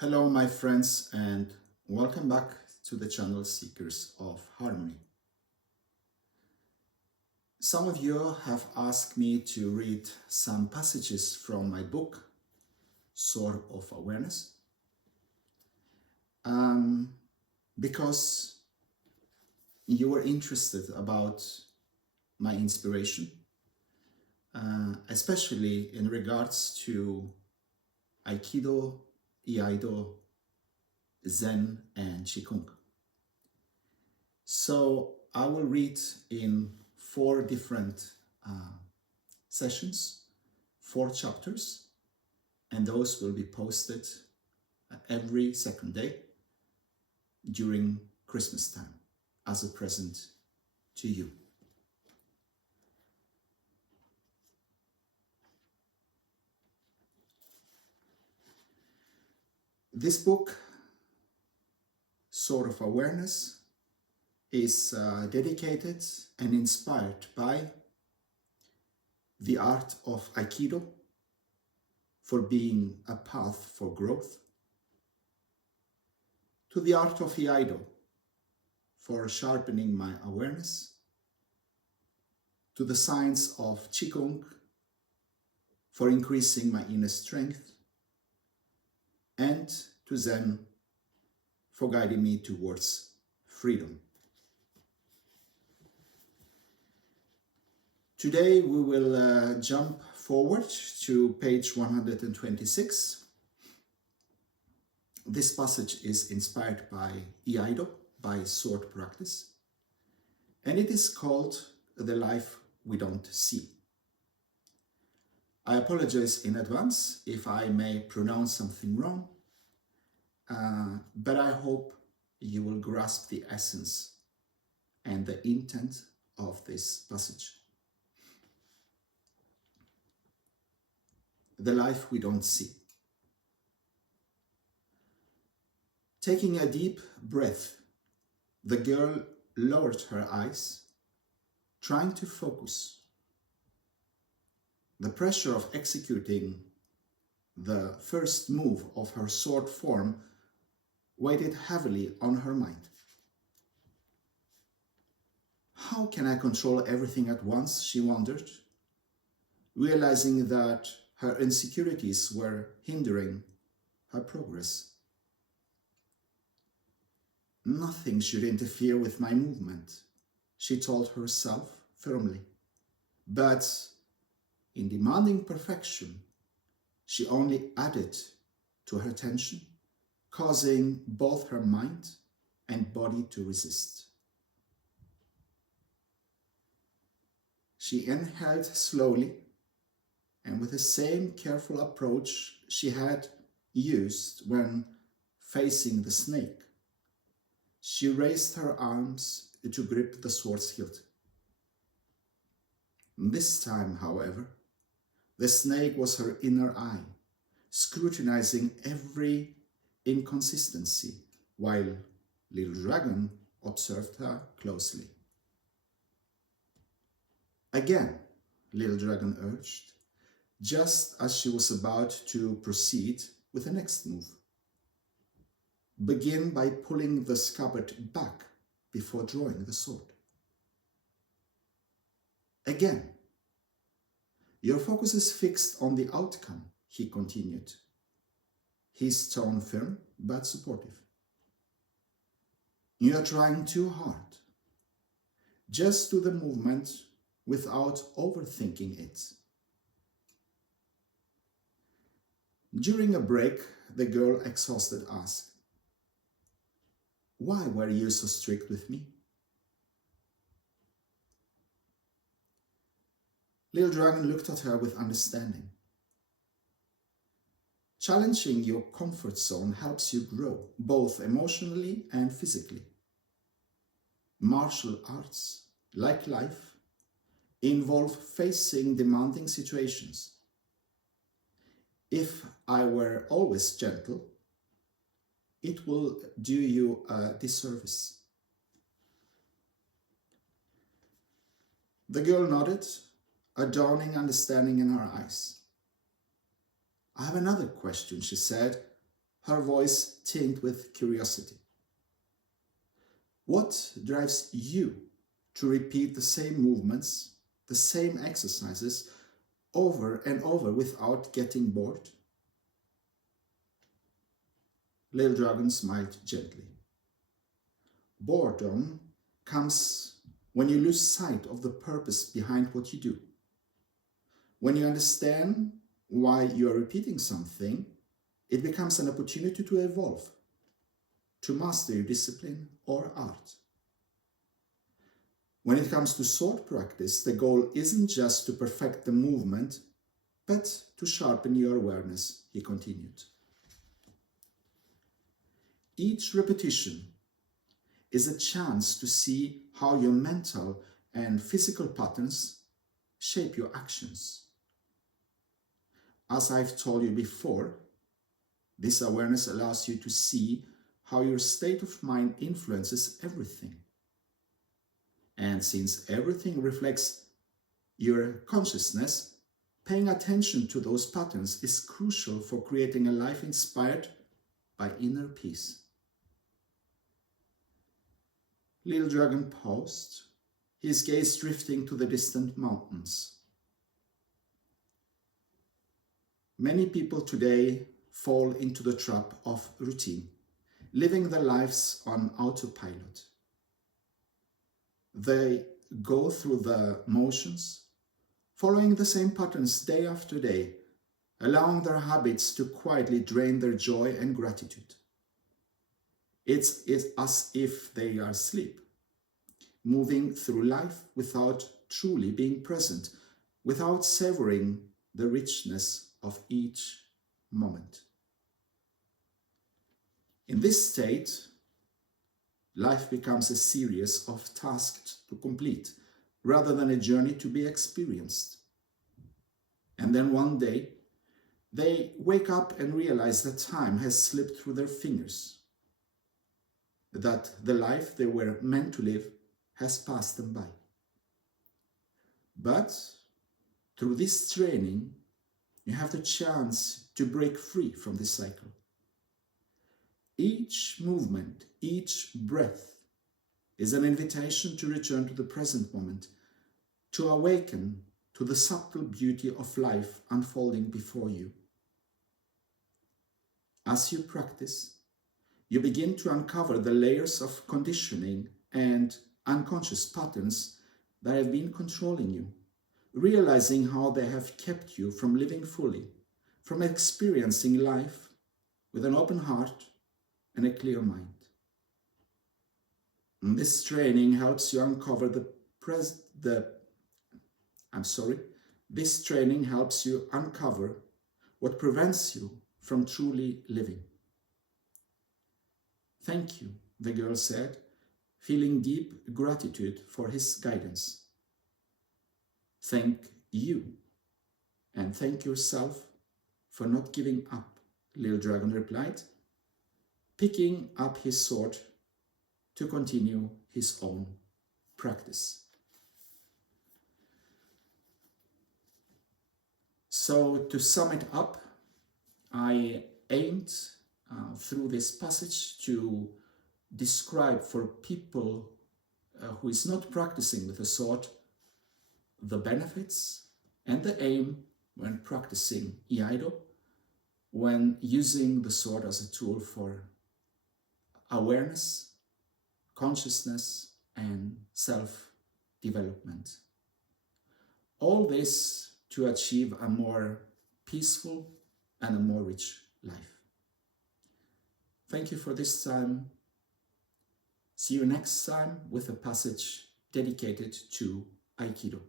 Hello my friends and welcome back to the channel Seekers of Harmony. Some of you have asked me to read some passages from my book, Sword of Awareness, because you were interested about my inspiration, especially in regards to Aikido, Iaido, Zen and Qigong. So I will read in 4 different sessions, 4 chapters, and those will be posted every second day during Christmas time as a present to you. This book, Sword of Awareness, is dedicated and inspired by the art of Aikido for being a path for growth, to the art of Iaido for sharpening my awareness, to the science of Qigong for increasing my inner strength, and to Zen for guiding me towards freedom. Today we will jump forward to page 126. This passage is inspired by Iaido, by sword practice, and it is called The Life We Don't See. I apologize in advance if I may pronounce something wrong, but I hope you will grasp the essence and the intent of this passage. The life we don't see. Taking a deep breath, the girl lowered her eyes, trying to focus. The pressure of executing the first move of her sword form weighed heavily on her mind. How can I control everything at once, she wondered, realizing that her insecurities were hindering her progress. Nothing should interfere with my movement, she told herself firmly. But in demanding perfection, she only added to her tension, causing both her mind and body to resist. She inhaled slowly, and with the same careful approach she had used when facing the snake, she raised her arms to grip the sword's hilt. This time, however, the snake was her inner eye, scrutinizing every inconsistency, while Little Dragon observed her closely. Again, Little Dragon urged, just as she was about to proceed with the next move. Begin by pulling the scabbard back before drawing the sword. Again, your focus is fixed on the outcome, he continued, his tone firm but supportive. You are trying too hard. Just do the movement without overthinking it. During a break, the girl, exhausted, asked, "Why were you so strict with me?" Little Dragon looked at her with understanding. Challenging your comfort zone helps you grow, both emotionally and physically. Martial arts, like life, involve facing demanding situations. If I were always gentle, it will do you a disservice. The girl nodded, a dawning understanding in her eyes. I have another question, she said, her voice tinged with curiosity. What drives you to repeat the same movements, the same exercises, over and over without getting bored? Little Dragon smiled gently. Boredom comes when you lose sight of the purpose behind what you do. When you understand why you are repeating something, it becomes an opportunity to evolve, to master your discipline or art. When it comes to sword practice, the goal isn't just to perfect the movement, but to sharpen your awareness, he continued. Each repetition is a chance to see how your mental and physical patterns shape your actions. As I've told you before, this awareness allows you to see how your state of mind influences everything. And since everything reflects your consciousness, paying attention to those patterns is crucial for creating a life inspired by inner peace. Little Dragon paused, his gaze drifting to the distant mountains. Many people today fall into the trap of routine, living their lives on autopilot. They go through the motions, following the same patterns day after day, allowing their habits to quietly drain their joy and gratitude. It's as if they are asleep, moving through life without truly being present, without savoring the richness of each moment. In this state, life becomes a series of tasks to complete, rather than a journey to be experienced. And then one day, they wake up and realize that time has slipped through their fingers, that the life they were meant to live has passed them by. But through this training, you have the chance to break free from this cycle. Each movement, each breath is an invitation to return to the present moment, to awaken to the subtle beauty of life unfolding before you. As you practice, you begin to uncover the layers of conditioning and unconscious patterns that have been controlling you, realizing how they have kept you from living fully, from experiencing life with an open heart and a clear mind. And this training helps you uncover This training helps you uncover what prevents you from truly living. Thank you, the girl said, feeling deep gratitude for his guidance. Thank you, and thank yourself for not giving up, Little Dragon replied, picking up his sword to continue his own practice. So to sum it up, I aimed through this passage to describe for people who is not practicing with a sword the benefits and the aim when practicing Iaido, when using the sword as a tool for awareness, consciousness, and self-development. All this to achieve a more peaceful and a more rich life. Thank you for this time. See you next time with a passage dedicated to Aikido.